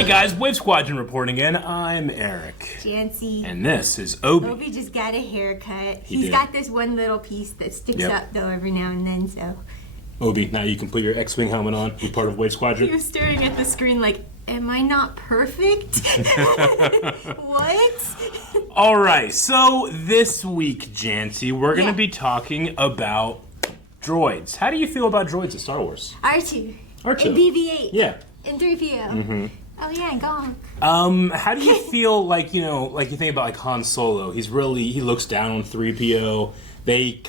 Hey guys, Wave Squadron reporting in. I'm Eric. Janci. And this is Obi. Obi just got a haircut. He He's did. got this one little piece that sticks up though every now and then, so. Obi, now you can put your X-Wing helmet on. You're part of Wave Squadron. He was staring at the screen like, am I not perfect? What? Alright, so this week, Janci, we're going to be talking about droids. How do you feel about droids in Star Wars? R2. R2. And BB-8. Yeah. And 3PO. Mm-hmm. Oh yeah, gone. How do you feel like you think about like Han Solo? He looks down on 3PO. They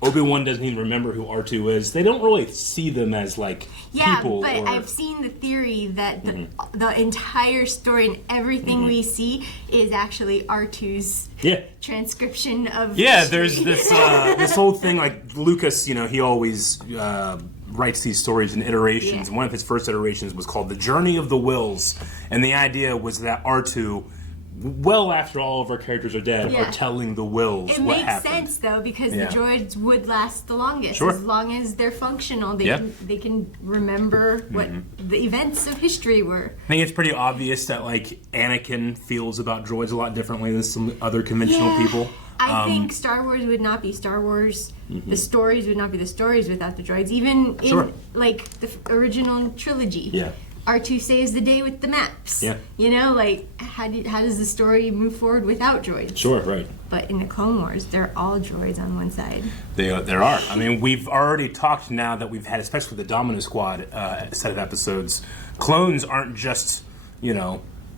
Obi-Wan doesn't even remember who R2 is. They don't really see them as like people. Yeah, but I've seen the theory that the entire story and everything we see is actually R2's transcription of there's this this whole thing like Lucas, he always writes these stories in iterations. One of his first iterations was called The Journey of the Wills, and the idea was that R2, well after all of our characters are dead, are telling the Wills what happened. It makes sense though, because the droids would last the longest. Sure. As long as they're functional, they can remember what the events of history were. I think it's pretty obvious that like Anakin feels about droids a lot differently than some other conventional people. I think Star Wars would not be Star Wars. The stories would not be the stories without the droids. Even in like the original trilogy. Yeah. R2 saves the day with the maps. Yeah. How does the story move forward without droids? Sure, right. But in the Clone Wars, they're all droids on one side. There are. I mean, we've already talked now that we've had, especially the Domino Squad set of episodes, clones aren't just,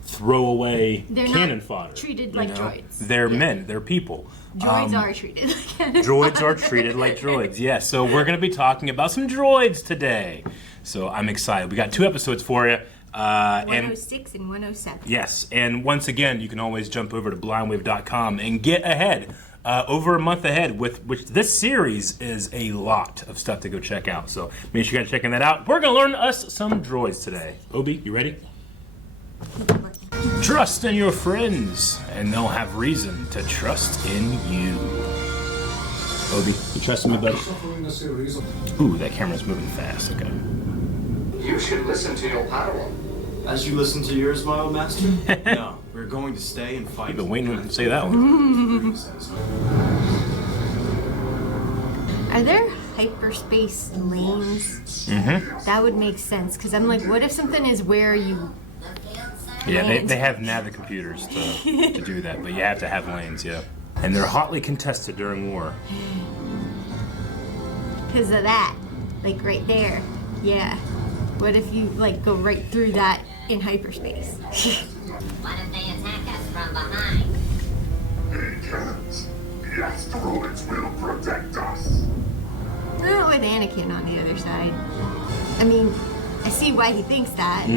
throwaway cannon fodder. Treated like droids. They're men. They're people. Droids are treated like cannon Droids are treated like droids, yes. So we're going to be talking about some droids today. So I'm excited. We got 2 episodes for you. 106 and 107. Yes, and once again, you can always jump over to blindwave.com and get ahead, over a month ahead, which this series is a lot of stuff to go check out. So make sure you guys checking that out. We're going to learn us some droids today. Obi, you ready? Trust in your friends, and they'll have reason to trust in you. Obi, you trusting me, buddy? Ooh, that camera's moving fast. Okay. You should listen to your Padawan. As you listen to yours, my old master? No, we're going to stay and fight. You've been waiting to say that one. Are there hyperspace lanes? That would make sense, because I'm like, what if something is where you... Yeah, they have nav computers to do that, but you have to have lanes, And they're hotly contested during war. Because of that. Like, right there. Yeah. What if you, go right through that in hyperspace? What if they attack us from behind? They can't. The asteroids will protect us. Not with Anakin on the other side. I mean, I see why he thinks that.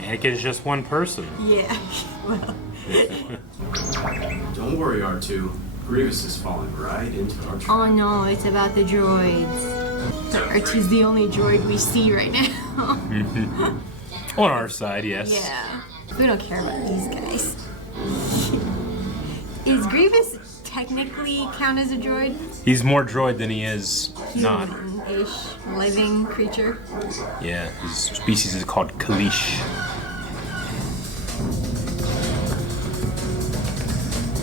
Anakin's just one person. Yeah, well. Don't worry, R2. Grievous is falling right into our trap. Oh no, it's about the droids. R2's the only droid we see right now. On our side, yes. Yeah. We don't care about these guys. Is Grievous technically count as a droid? He's more droid than he is not. Human-ish, living creature. Yeah, his species is called Kalish.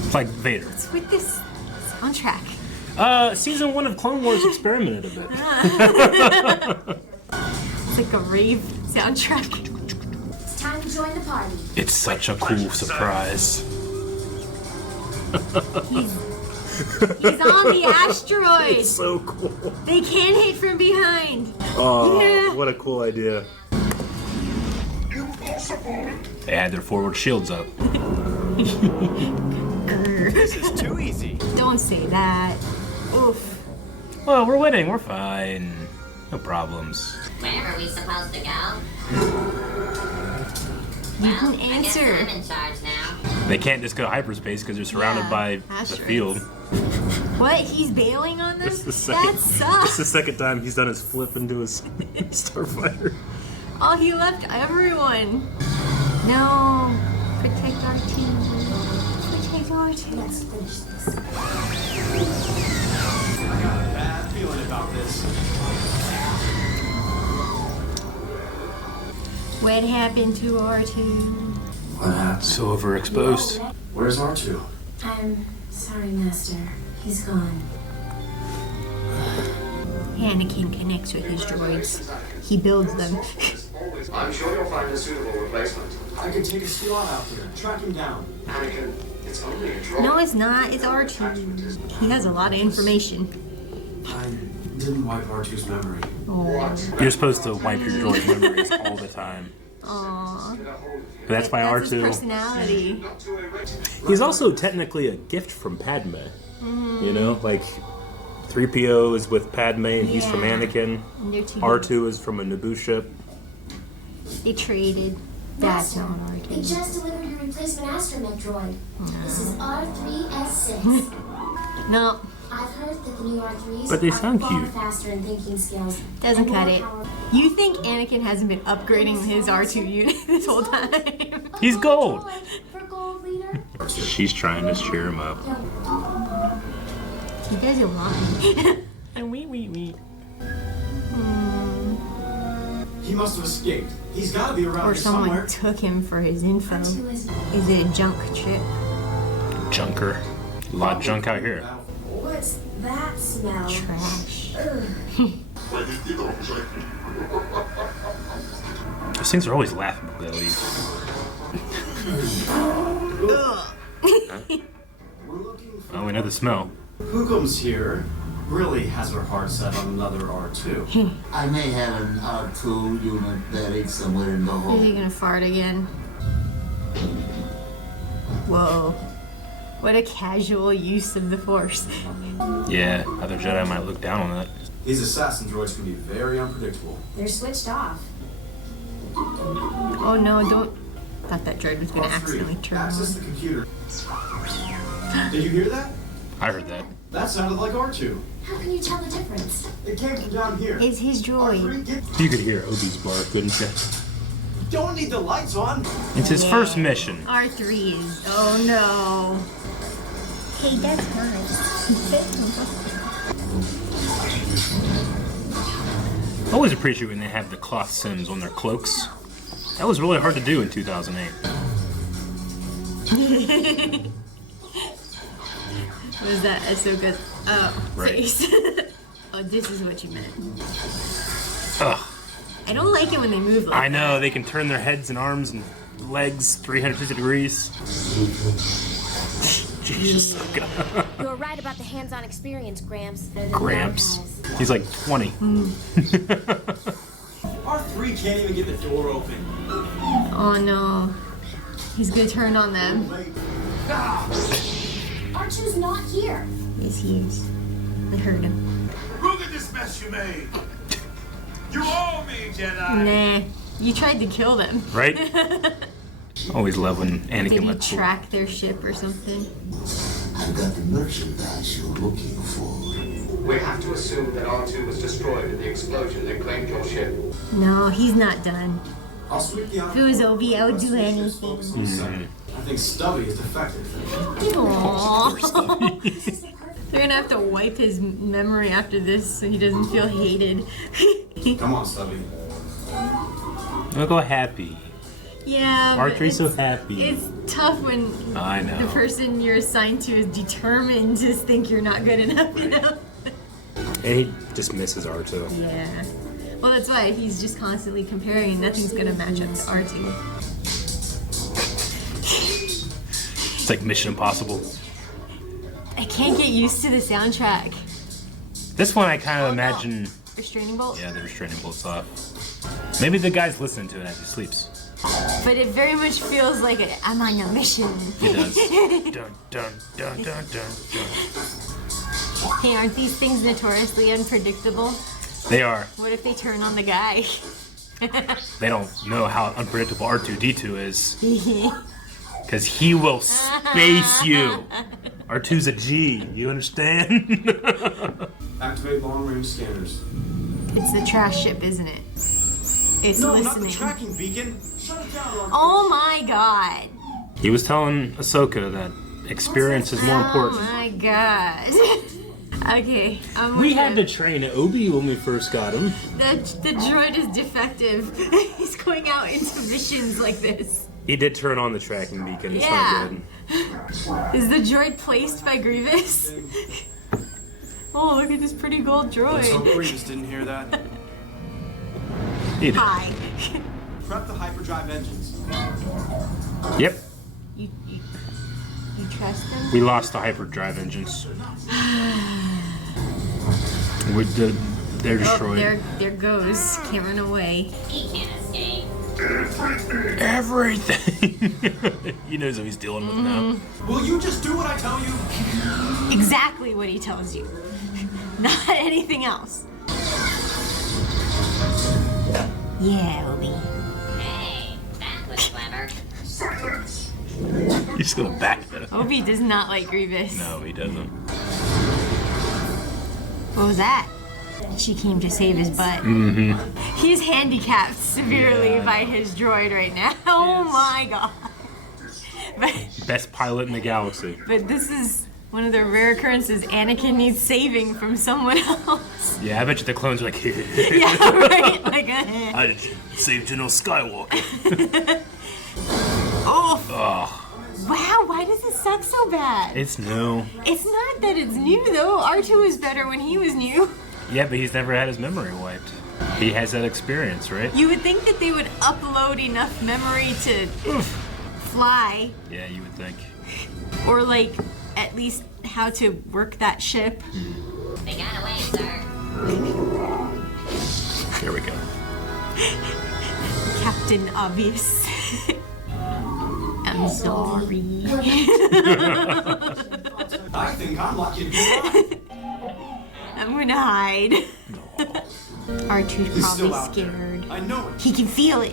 It's like Vader. What's with this soundtrack? Season 1 of Clone Wars experimented a bit. It's like a rave soundtrack. It's time to join the party. It's such a cool surprise. He's on the asteroid. It's so cool. They can't hit from behind. Oh, what a cool idea. They had their forward shields up. This is too easy. Don't say that. Oof. Well, we're winning. We're fine. No problems. Where are we supposed to go? You can I guess answer. I'm in charge now. They can't just go to hyperspace because they're surrounded by asteroids. the field. What? He's bailing on them? This is the That This sucks. is the second time he's done his flip into his starfighter. Oh, he left everyone. No. Protect our team. Protect our team. Let's finish this. I got a bad feeling about this. What happened to R2? What happened? So overexposed. Where's R2? I'm sorry, Master. He's gone. Anakin connects with his droids. He builds them. I'm sure you'll find a suitable replacement. I could take a slot out there, track him down. Anakin, it's only a droid. No, it's not. It's R2. He has a lot of information. I didn't wipe R2's memory. You're supposed to wipe your droid's memories all the time. Aww. But that's by That's his R2. personality. He's also technically a gift from Padme. You know, like 3PO is with Padme and he's from Yeah. Anakin. And they're two R2 is from a Naboo ship. They traded. That's Master, not they R2. just delivered your replacement astromech droid. This is R3-S6. No, I've heard that the new R3s But they are sound far cute. faster in thinking skills. doesn't and cut more it. powerful. You think Anakin hasn't been upgrading his R2 unit this whole time? He's gold. Droid for gold leader. She's trying to cheer him up. He doesn't want me. And we. He must have escaped. He's got to be around Or here someone somewhere. took him for his info. R2 is Is it a junk trip? Junker. A lot of junk out here. What's that smell? Trash. Those things are always laughing before they leave. We're looking for Oh, we know the smell. who comes here really has her heart set on another R2. I may have an R2 unit buried somewhere in the Is hole. he gonna fart again? Whoa. What a casual use of the Force. Yeah, other Jedi might look down on that. These assassin droids can be very unpredictable. They're switched off. Oh no, don't. Thought that droid was gonna R3, accidentally turn access on. the computer. Did you hear that? I heard that. That sounded like R2. How can you tell the difference? It came from down here. It's his droid. R3, get... You could hear Obi's bark, couldn't you? Don't need the lights on. It's his first mission. R3 is. Oh no. Hey, that's mine. I always appreciate when they have the cloth sims on their cloaks. That was really hard to do in 2008. Was that Ahsoka's Right. face? Oh, this is what you meant. Ugh. I don't like it when they move like I know, they can turn their heads and arms and legs 350 degrees. Jesus, Ahsoka. You're right about the hands-on experience, Gramps. Gramps. He's like 20. R3 can't even get the door open. Oh no. He's gonna turn on them. R2's not here. Yes, he is. I heard him. Look at this mess you made! You owe me, Jedi! Nah. You tried to kill them. Right? Always love when Did Anakin he lets track their ship or something? I've got the merchandise you're looking for. We have to assume that R2 was destroyed in the explosion that claimed your ship. No, he's not done. I'll sweep the If it was Obi, I would do anything. I think Stubby is defective. Aww. They're gonna have to wipe his memory after this so he doesn't feel hated. Come on, Stubby. Look how happy. Yeah. but R3's so happy. It's tough when I know. the person you're assigned to is determined to think you're not good enough, you know? And he just misses R2. Yeah. Well, that's why he's just constantly comparing and nothing's gonna match up to R2. It's like Mission Impossible. I can't get used to the soundtrack. This one I kind of imagine... Restraining bolt? Yeah, the restraining bolt's off. Maybe the guy's listening to it as he sleeps. But it very much feels like I'm on a mission. He does. Dun, dun, dun, dun, dun, dun. Hey, aren't these things notoriously unpredictable? They are. What if they turn on the guy? They don't know how unpredictable R2-D2 is. Because he will space you. R2's a G, you understand? Activate long-range scanners. It's the trash ship, isn't it? It's No, not the listening. tracking beacon. Shut it down, R2. Oh my god. He was telling Ahsoka that experience is more Oh important. my god. Okay, We had to train Obi when we first got him. The droid is defective. He's going out into missions like this. He did turn on the tracking beacon. It's Yeah. not good. Is the droid placed by Grievous? Oh, look at this pretty gold Let's hope droid. Grievous didn't hear that. He did. Hi. Prep the hyperdrive engines. Yep. You trust him? We lost the hyperdrive engines. They're destroyed. Oh, there goes. Can't run away. He can't escape. Everything. He knows who he's dealing with now. Will you just do what I tell you? Exactly what he tells you. Not anything else. Yeah, Obi. Hey, that was clever. Silence! He's gonna back it. Obi does not like Grievous. No, he doesn't. What was that? She came to save his butt. He's handicapped severely by his droid right now. Oh my god. Best pilot in the galaxy. But this is one of the rare occurrences Anakin needs saving from someone else. Yeah, I bet you the clones are like, Yeah, right? Like, I saved General Skywalker. oh. Wow, why does it suck so bad? It's new. It's not that it's new though. R2 was better when he was new. Yeah, but he's never had his memory wiped. He has that experience, right? You would think that they would upload enough memory to fly, Yeah, you would think. or like at least how to work that ship. They got away, sir. Here we go. Captain Obvious. I'm sorry. I think I'm lucky to be alive. I'm gonna hide. R2's He's still probably out there. scared. I know it. He can feel it.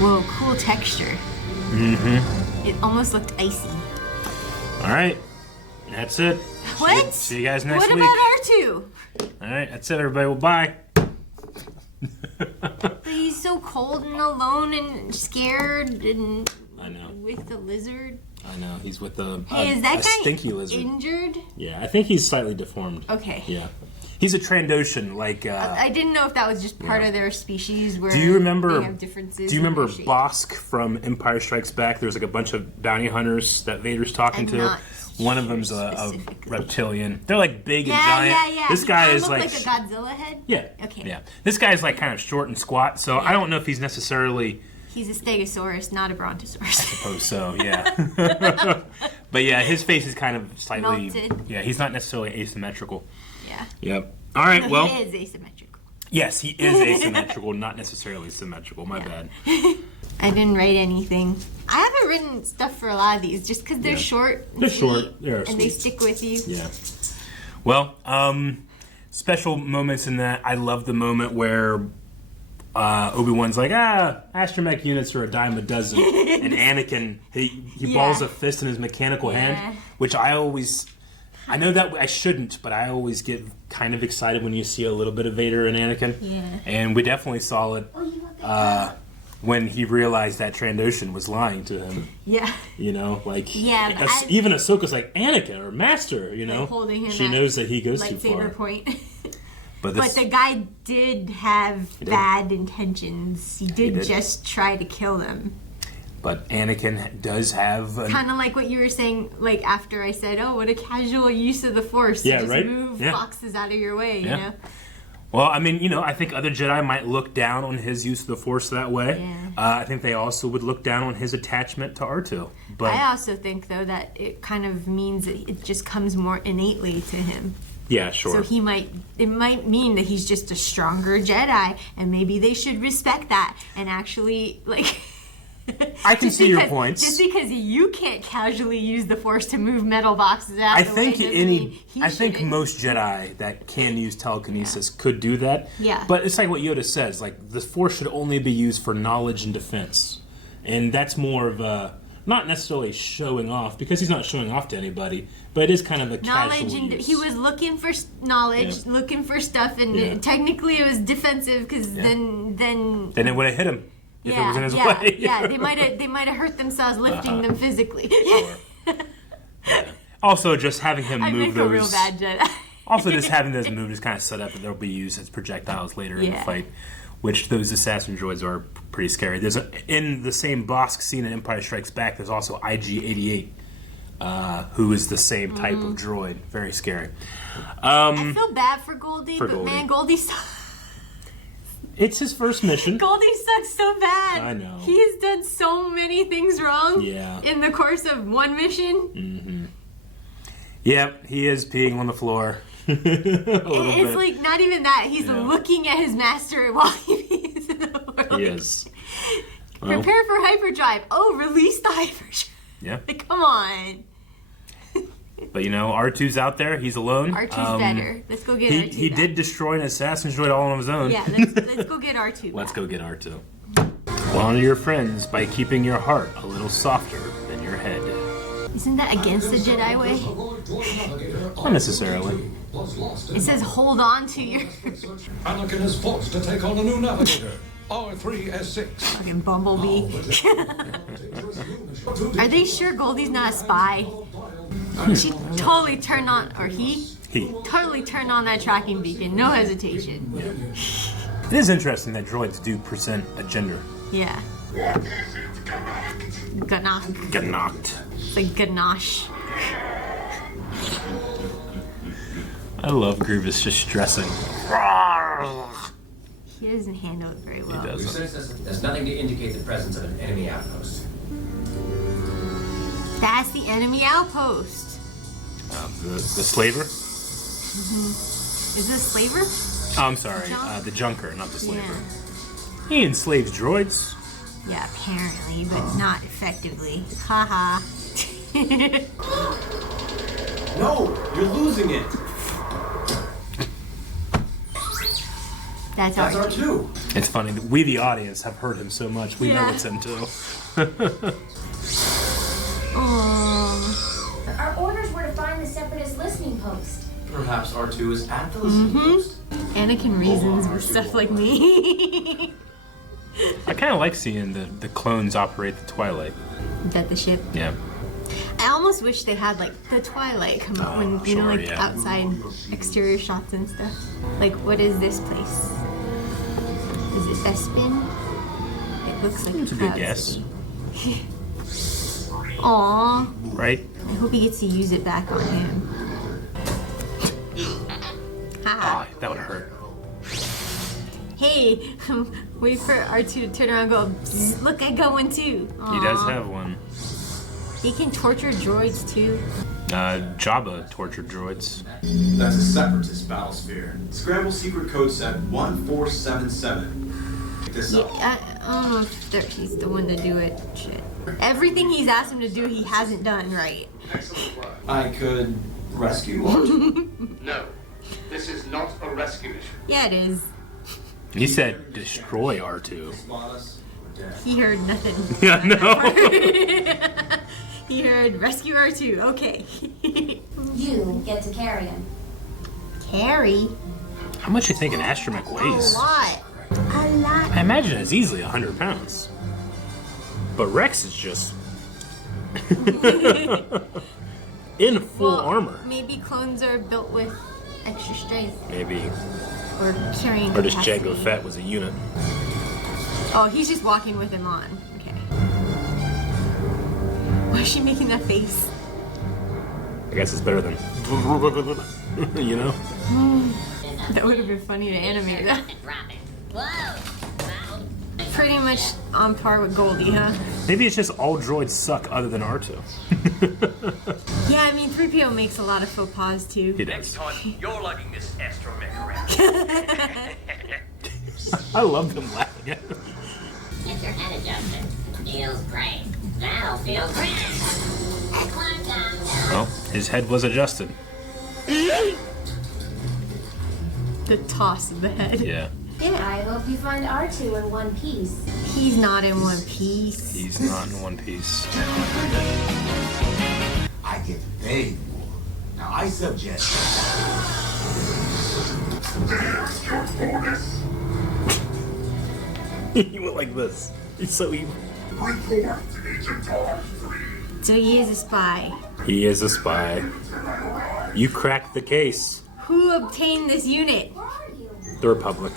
Whoa, cool texture. Mm-hmm. It almost looked icy. All right. That's it. What? See you guys next what week. about R2? All right. That's it, everybody. Well, bye. But he's so cold and alone and scared and I know. with the lizard. I know. He's with the Hey, is that guy stinky lizard. injured? Yeah, I think he's slightly deformed. Okay. Yeah. He's a Trandoshan, like. I didn't know if that was just part of their species where Do you remember? they have differences. Do you in remember their shape. Bosk from Empire Strikes Back? There's like a bunch of bounty hunters that Vader's talking I'm to. not One of them's a specifically. reptilian. They're like big and Yeah, giant. yeah. This He guy kinda is looked like. a Godzilla head. Yeah. Okay. Yeah. This guy's like kind of short and squat, so I don't know if he's necessarily. He's a Stegosaurus, not a Brontosaurus. Suppose so, yeah. But yeah, his face is kind of slightly. Melted. Yeah, he's not necessarily asymmetrical. Yeah. Yep. All right. No, well. he is asymmetrical. Yes, he is asymmetrical, not necessarily symmetrical. My bad. I didn't write anything. I haven't written stuff for a lot of these just because they're short. and They're short. sweet, They're and they sweet. stick with you. Yeah. Well, special moments in that. I love the moment where Obi-Wan's like, astromech units are a dime a dozen, and Anakin he balls a fist in his mechanical hand, which I know that I shouldn't, but I always get kind of excited when you see a little bit of Vader and Anakin. Yeah. And we definitely saw it when he realized that Trandoshan was lying to him. Yeah. You know, like Yeah, but even Ahsoka's like Anakin or Master. You know, Like holding him she at knows that he goes too far. lightsaber point. But But the guy did have bad intentions. He did just try to kill them. But Anakin does have Kind of like what you were saying, like after I said, "Oh, what a casual use of the Force! Yeah, to just right? move Yeah. boxes out of your way." Yeah. You know. Well, I mean, you know, I think other Jedi might look down on his use of the Force that way. Yeah. I think they also would look down on his attachment to R2. But I also think though that it kind of means that it just comes more innately to him. yeah, sure. So it might mean that he's just a stronger Jedi, and maybe they should respect that and actually like. I can Just see your because- points. Just because you can't casually use the Force to move metal boxes out I of the think way doesn't mean he I think shouldn't. most Jedi that can use telekinesis could do that. Yeah. But it's like what Yoda says, like the Force should only be used for knowledge and defense. And that's more of a not necessarily showing off, because he's not showing off to anybody, but it is kind of a knowledge casual and use. he was looking for knowledge, looking for stuff, and technically it was defensive because then it would have hit him if it was in his way. yeah, they might have hurt themselves lifting them physically. Also, just having him I move make a real those. bad Jedi. Also, just having those moves kind of set up that they'll be used as projectiles later in the fight, which those assassin droids are pretty scary. There's in the same boss scene in Empire Strikes Back, there's also IG-88, who is the same type of droid. Very scary. I feel bad for Goldie, man, Goldie sucks. It's his first mission. Goldie sucks so bad. I know. He has done so many things wrong in the course of one mission. Mm-hmm. Yep, he is peeing on the floor. It's like not even that. He's looking at his master while he pees in the floor. He is. Prepare for hyperdrive. Oh, release the hyperdrive. Yeah. Like, come on. But you know, R2's out there. He's alone. R2's better. Let's go get R2. He did destroy an assassin droid all on his own. Yeah, let's go get R2. Let's go get R2. Honor your friends by keeping your heart a little softer than your head. Isn't that against the Jedi way? Not necessarily. It says hold on to your... Anakin is forced to take on a new navigator. R3-S6. Fucking bumblebee. Are they sure Goldie's not a spy? She totally turned on, or he totally turned on that tracking beacon, no hesitation. It is interesting that droids do present a gender. Yeah. Ganock. Ganocked. It's like ganache. I love Grievous just stressing. He doesn't handle it very well. He doesn't. There's nothing to indicate the presence of an enemy outpost. That's the enemy outpost. The slaver? Mm-hmm. Is this slaver? Oh, I'm sorry. The junker, not the slaver. Yeah. He enslaves droids. Yeah, apparently, but not effectively. Haha. No, you're losing it. That's R2. It's funny that we, the audience, have heard him so much. We know it's him too. Our orders were to find the Separatist listening post. Perhaps R2 is at the listening post. Anakin reasons with stuff like me. I kind of like seeing the clones operate the Twilight. Is that the ship? Yeah. I almost wish they had like the Twilight come up when you know, like outside exterior shots and stuff. Like, what is this place? Is it Bespin? It looks like it's a good guess. Aww. Right? I hope he gets to use it back on him. Oh, that would hurt. Hey, wait for R2 to turn around and go, look, I got one too. Aww. He does have one. He can torture droids too. Jabba tortured droids. That's a Separatist battlesphere. Scramble secret code set 1477. Pick this up. I don't know if he's the one to do it. Shit. Everything he's asked him to do, he hasn't done right. Excellent work. I could rescue R2. No, this is not a rescue mission. Yeah, it is. He said destroy R2. He heard nothing. Yeah, no. He heard rescue R2. Okay. You get to carry him. Carry? How much do you think an astromech weighs? A lot. A lot. I imagine it's easily 100 pounds. But Rex is just in full armor. Maybe clones are built with extra strength. Maybe. Or carrying Or just capacity. Jango Fett was a unit. Oh, he's just walking with him on. Okay. Why is she making that face? I guess it's better than you know? That would have been funny to animate that. Pretty much on par with Goldie, huh? Maybe it's just all droids suck other than R2. Yeah, I mean, 3PO makes a lot of faux pas too. He does. Next time, you're lugging this astromech around. I love them laughing at him. Get your head adjusted. Feels great. That'll feel great. Climb down. Well, his head was adjusted. The toss of the head. Yeah. I hope you find R2 in one piece. He's not in one piece. He's not in one piece. I get paid more. Now I suggest. There's your bonus. He went like this. He's so evil. Report to Agent R3. So he is a spy. He is a spy. You cracked the case. Who obtained this unit? The Republic.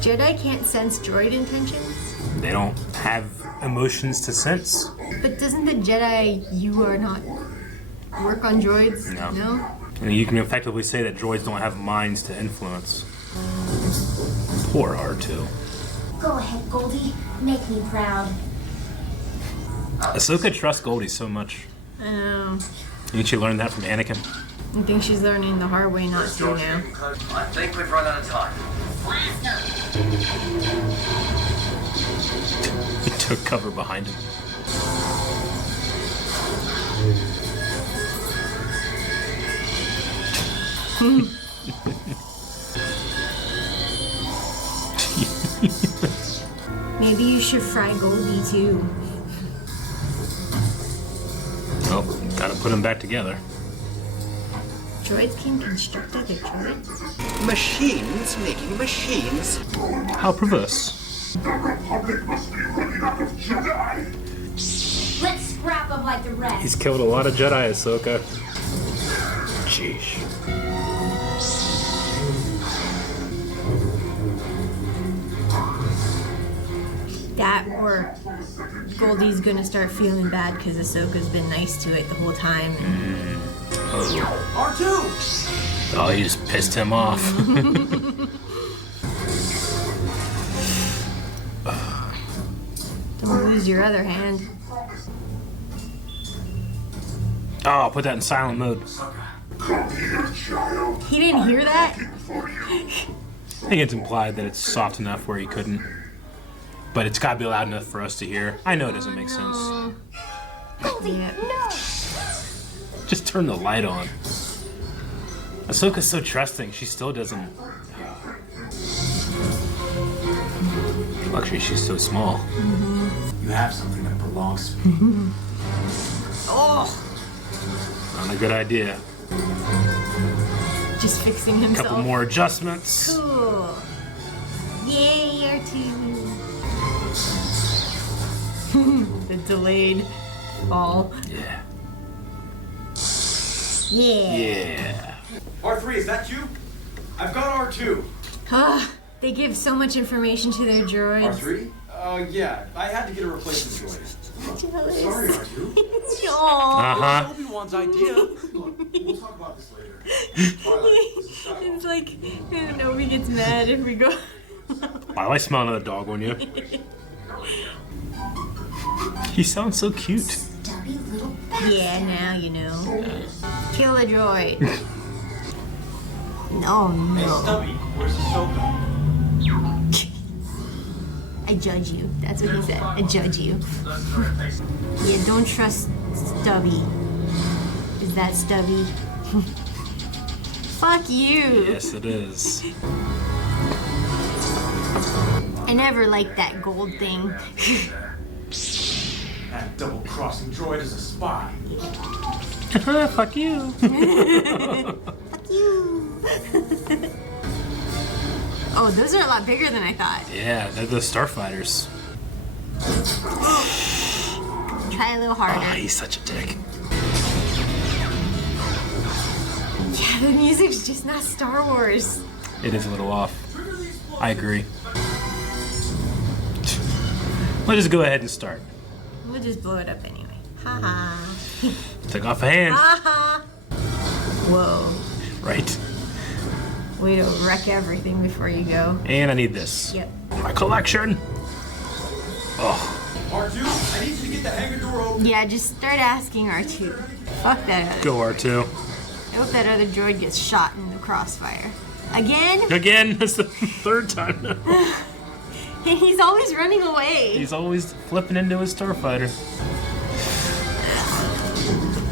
Jedi can't sense droid intentions? They don't have emotions to sense. But doesn't the Jedi you are not work on droids? No? And you can effectively say that droids don't have minds to influence. Poor R2. Go ahead, Goldie. Make me proud. Ahsoka trusts Goldie so much. I know. Didn't she learn that from Anakin? I think she's learning the hard way not to now. I think we've run out of time. He took cover behind him. Maybe you should fry Goldie too. Oh, gotta put them back together. Droids can construct other droids? Machines making machines? How perverse. The Republic must be running out of Jedi. Let's scrap them like the rest. He's killed a lot of Jedi, Ahsoka. Sheesh. That or Goldie's gonna start feeling bad because Ahsoka's been nice to it the whole time. R2! Oh, you just pissed him off. Don't lose your other hand. Oh, put that in silent mode. He didn't hear that? I think it's implied that it's soft enough where he couldn't. But it's gotta be loud enough for us to hear. I know it doesn't make sense. Goldie, no! Just turn the light on. Ahsoka's so trusting, she still doesn't. Luckily, she's so small. You have something that belongs to me. Oh! Not a good idea. Just fixing himself. Couple more adjustments. Cool. Yay, R2. The delayed fall. Yeah. Yeah. Yeah. R3, is that you? I've got R2. They give so much information to their droids. R3? Yeah. I had to get a replacement droid. Jealous. Sorry, R2. Aww. Obi-Wan's idea. Look, we'll talk about this later. It's like, nobody gets mad if we go. Wow, I smell another dog on you. He sounds so cute. Stubby little Yeah, now you know. Kill a droid. No, Hey, no. Stubby, where's Ahsoka? I judge you. That's what he said. I judge you. Yeah, don't trust Stubby. Is that Stubby? Fuck you. Yes, it is. I never liked that gold thing. That double-crossing droid is a spy. Fuck you. Fuck you. Oh, those are a lot bigger than I thought. Yeah, they're the starfighters. Try a little harder. Oh, he's such a dick. Yeah, the music's just not Star Wars. It is a little off. I agree. Let's just go ahead and start. We'll just blow it up anyway. Haha. Take off a hand. Haha. Whoa. Right. Way to wreck everything before you go. And I need this. Yep. My collection. Oh. R2, I need you to get the hangar door open. Yeah, just start asking R2. Fuck that other. Go R2. I hope that other droid gets shot in the crossfire. Again? Again? That's the third time now. He's always running away. He's always flipping into his starfighter.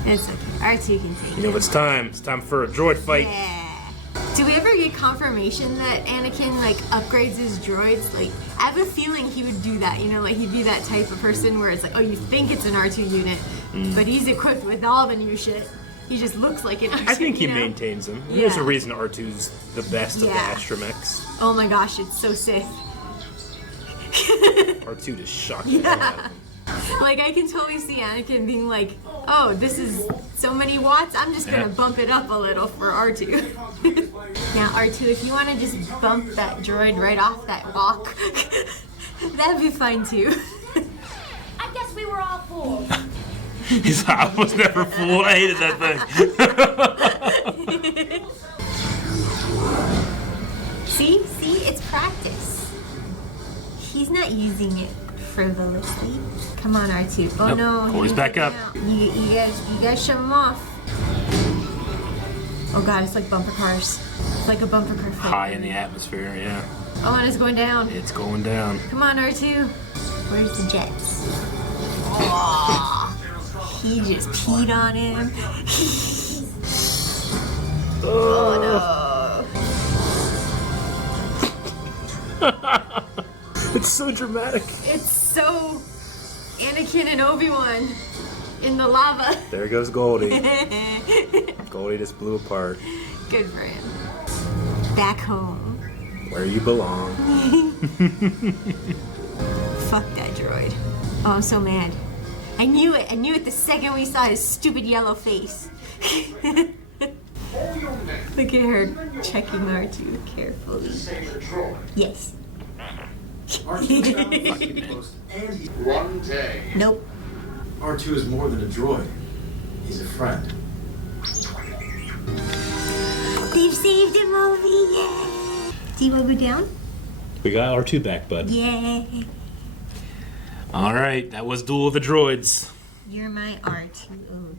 It's okay. R2 can take You know, it. it's time. It's time for a droid fight. Yeah. Do we ever get confirmation that Anakin like upgrades his droids? Like, I have a feeling he would do that. You know, like he'd be that type of person where it's like, oh, you think it's an R2 unit, but he's equipped with all the new shit. He just looks like an R2. I think he you know? maintains them. Yeah. There's a reason R2's the best of the Yeah. astromechs. Oh my gosh, it's so Sith. R2 just shocked the hell out of him. Like, I can totally see Anakin being like, oh, this is so many watts, I'm just gonna bump it up a little for R2. Now, R2, if you want to just bump that droid right off that walk, that'd be fine too. I guess we were all fools. He's like, I was never fooled. I hated that thing. See, it's practice. He's not using it frivolously. Come on, R2. Oh no, Goldie's back up. You guys shove him off. Oh god, it's like bumper cars. It's like a bumper car fight. High in the atmosphere, yeah. Oh, and it's going down. It's going down. Come on, R2. Where's the jets? Oh, he just peed on him. Oh no. It's so dramatic. It's so Anakin and Obi-Wan in the lava. There goes Goldie. Goldie just blew apart. Good for him. Back home. Where you belong. Fuck that droid. Oh, I'm so mad. I knew it. I knew it the second we saw his stupid yellow face. Look at her checking R2 carefully. Yes. One day. Nope. R2 is more than a droid. He's a friend. They've saved him, Obi. Yeah. Do you want to go down? We got R2 back, bud. Yeah. All right, that was Duel of the Droids. You're my R2.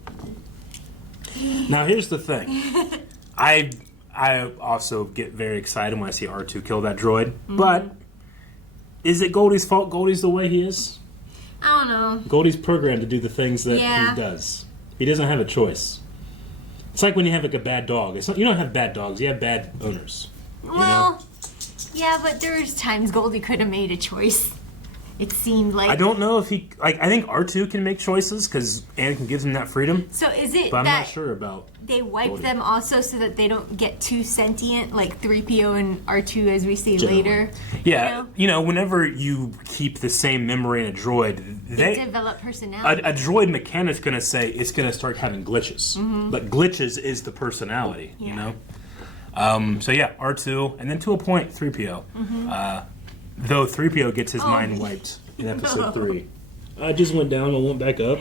Now here's the thing. I also get very excited when I see R2 kill that droid, but is it Goldie's fault Goldie's the way he is? I don't know. Goldie's programmed to do the things that he does. He doesn't have a choice. It's like when you have like a bad dog. It's not, you don't have bad dogs, you have bad owners. Well, yeah, but there's times Goldie could have made a choice. It seemed like... I don't know if he... Like, I think R2 can make choices because Anakin gives him that freedom. So is it but I'm that not sure about they wipe Goldie. them also so that they don't get too sentient, like 3PO and R2 as we see later? Yeah, you know, whenever you keep the same memory in a droid, they develop personality. A droid mechanic's going to say it's going to start having glitches. But glitches is the personality, you know? So yeah, R2, and then to a point, 3PO. Though 3PO gets his mind wiped in episode 3. I just went down and went back up.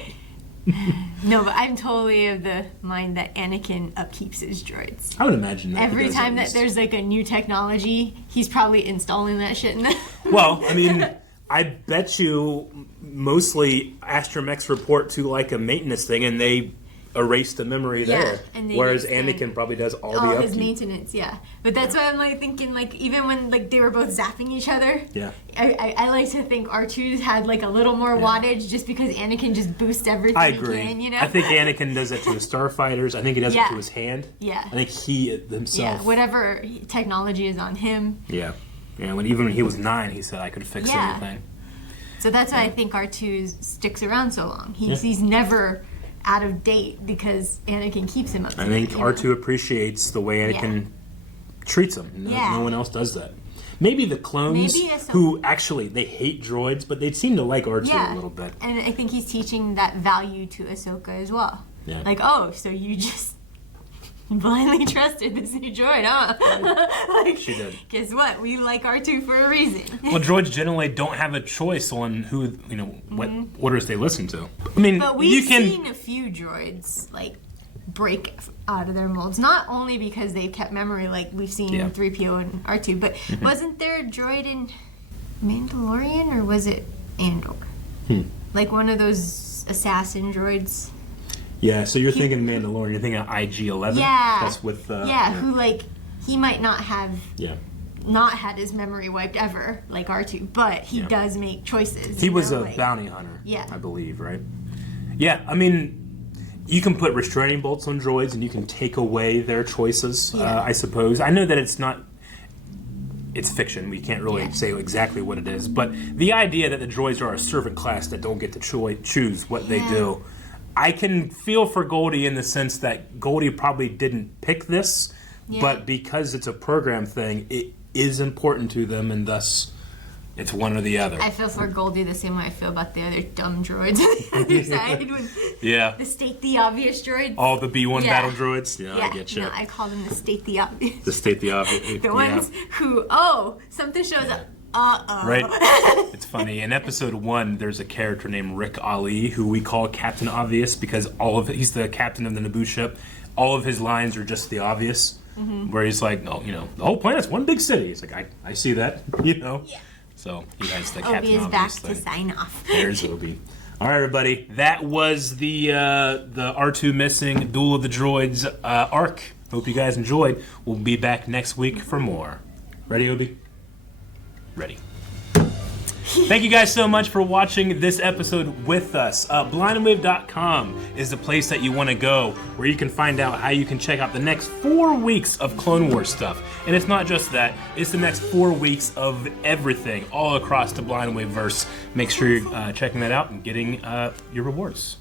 No, but I'm totally of the mind that Anakin upkeeps his droids. I would imagine that. Every time that there's like a new technology, he's probably installing that shit in there. Well, I mean, I bet you mostly Astromechs report to like a maintenance thing and they erase the memory there. Whereas Anakin probably does all the upkeep. His maintenance, But that's why I'm like thinking, like, even when like they were both zapping each other, I like to think R2's had like a little more wattage just because Anakin just boosts everything I agree. he can, you know? I think Anakin does that to his starfighters. I think he does it to his hand. Yeah. I think he himself. Yeah, whatever technology is on him. Yeah. Yeah, even when he was 9, he said I could fix anything. So that's why I think R2 sticks around so long. He's never out of date because Anakin keeps him up to I think R2 appreciates the way Anakin treats him. No one else does that. Maybe the clones who actually, they hate droids, but they seem to like R2 a little bit. And I think he's teaching that value to Ahsoka as well. Yeah. Like, oh, so you just blindly trusted this new droid, huh? Like, she did. Guess what? We like R2 for a reason. Well, droids generally don't have a choice on who, you know, what orders they listen to. I mean, but we've seen a few droids like break out of their molds. Not only because they've kept memory, like we've seen 3PO and R2, but wasn't there a droid in Mandalorian or was it Andor? Like one of those assassin droids. Yeah, so you're thinking Mandalorian, you're thinking IG-11? Yeah. That's with... who, like, he might not have not had his memory wiped ever, like R2, but he does make choices. He was a bounty hunter, I believe, right? Yeah, I mean, you can put restraining bolts on droids and you can take away their choices, I suppose. I know that it's not... It's fiction. We can't really say exactly what it is. But the idea that the droids are a servant class that don't get to choose what they do... I can feel for Goldie in the sense that Goldie probably didn't pick this, but because it's a program thing, it is important to them, and thus It's one or the other. I feel for Goldie the same way I feel about the other dumb droids on the other side. Yeah. The state the obvious droids. All the B1 battle droids? Yeah, I get you. No, I call them the state the obvious. The state the obvious. The ones who, something shows up. Right. It's funny. In episode 1, there's a character named Rick Ali who we call Captain Obvious because he's the captain of the Naboo ship. All of his lines are just the obvious. Where he's like, no, the whole planet's one big city. He's like, I see that, Yeah. So he has the Captain Obi is Obvious back thing. to sign off. There's Obi. All right, everybody. That was the R2 missing Duel of the Droids arc. Hope you guys enjoyed. We'll be back next week for more. Ready, Obi? Ready. Thank you guys so much for watching this episode with us. blindandwave.com is the place that you want to go where you can find out how you can check out the next 4 weeks of Clone Wars stuff. And it's not just that, it's the next 4 weeks of everything all across the Blind and Wave verse. Make sure you're checking that out and getting your rewards.